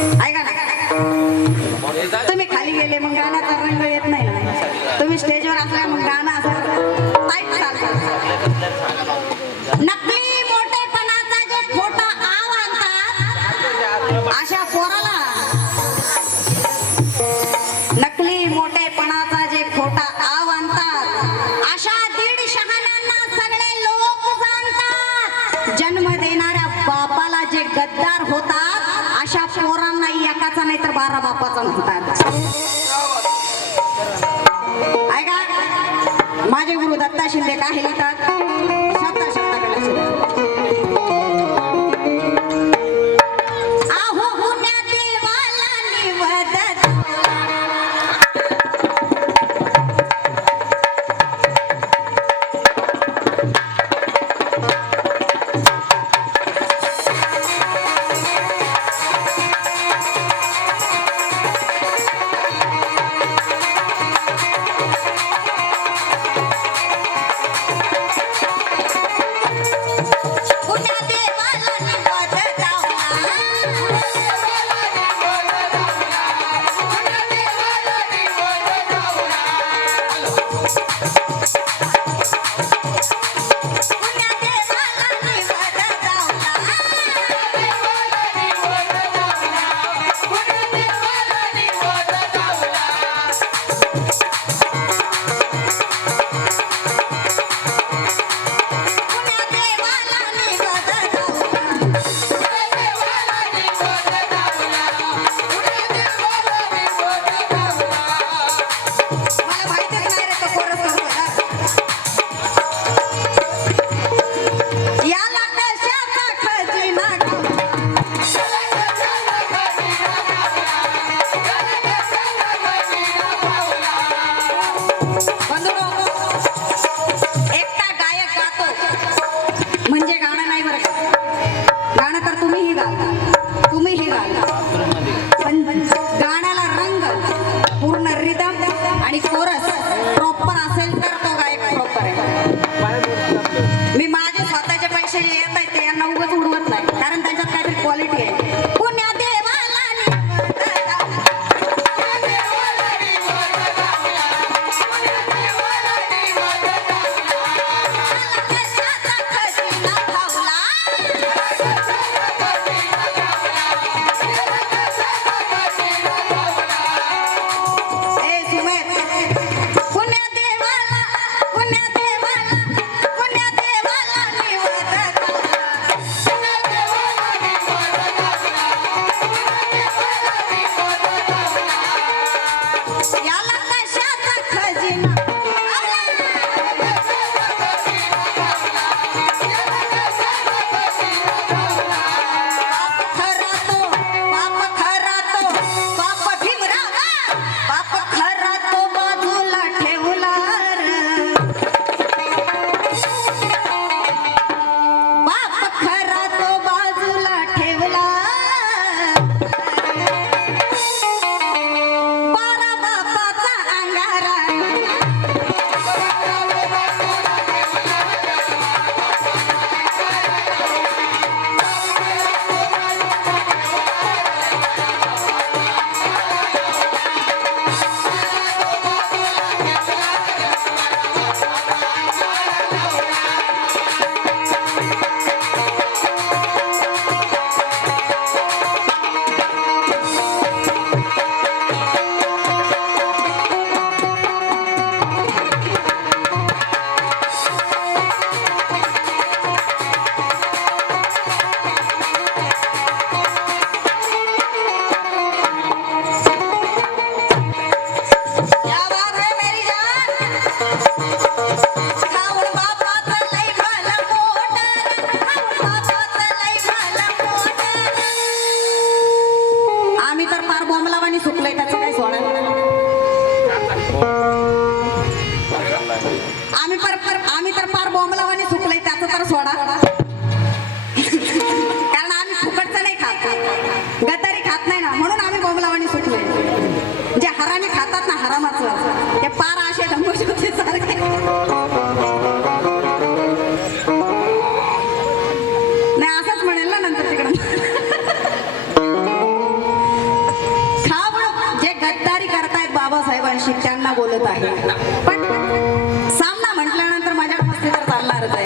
ऐका तुम्ही खाली गेले मग गाण्याचा रंग येत नाही तुम्ही स्टेजवर असला मग गाणं असं देणाऱ्या बापाला जे गद्दार होतात अशा पोरांना एकाचा नाही तर बारा बापाचा म्हणतात. ऐका माझे गुरु दत्ता शिंदे काही लिहितात गाणं तर तुम्ही ही गाल तुम्ही ही गाल बोलत आहे. पण सामना म्हटल्यानंतर माझ्या मस्ती तर चालणारच आहे.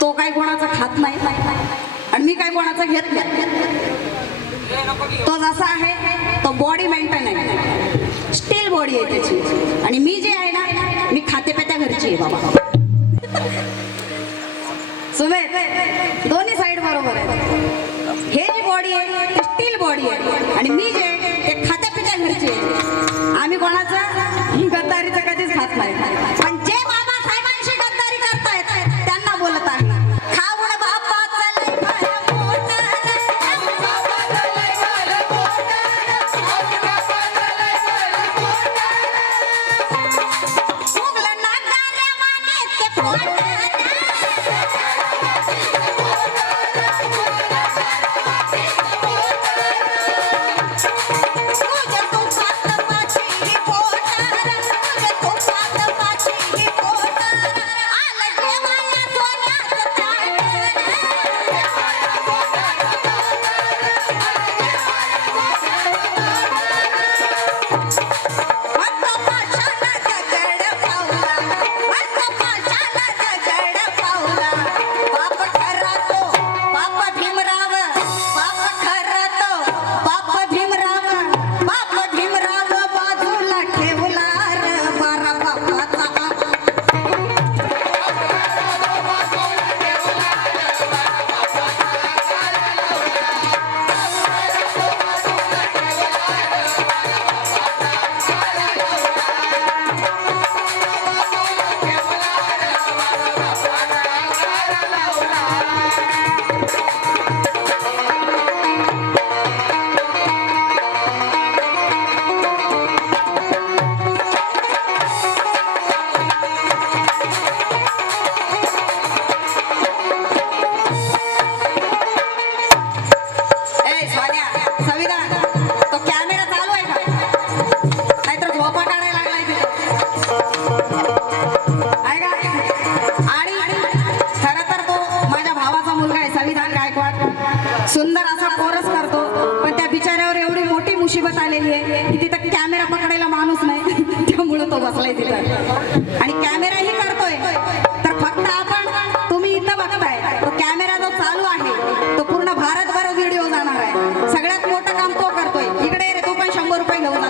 तो काय कोणाचा खात नाही. आणि मी काय कोणाचा घेत नाही. तो जसा आहे तो बॉडी मेंटेन आहे. स्टील बॉडी आहे त्याची. आणि मी जे आहे ना मी खाते पेत्या घरची आहे बाबा. सुमेध दोन्ही साईड बरोबर आहे हे जी बॉडी आहे ती स्टील बॉडी आहे आणि मी जे हे ते खात्या पित्या घरची आम्ही कोणाचं गद्दारीचं कधीच खात नाही. बसलाय तिथं. आणि कॅमेराही करतोय तर फक्त आपण तुम्ही इथं बघताय. तो कॅमेरा जो चालू आहे तो पूर्ण भारतभर व्हिडिओ जाणार आहे. सगळ्यात मोठं काम तो करतोय. इकडे रे तू पण शंभर रुपये घेऊन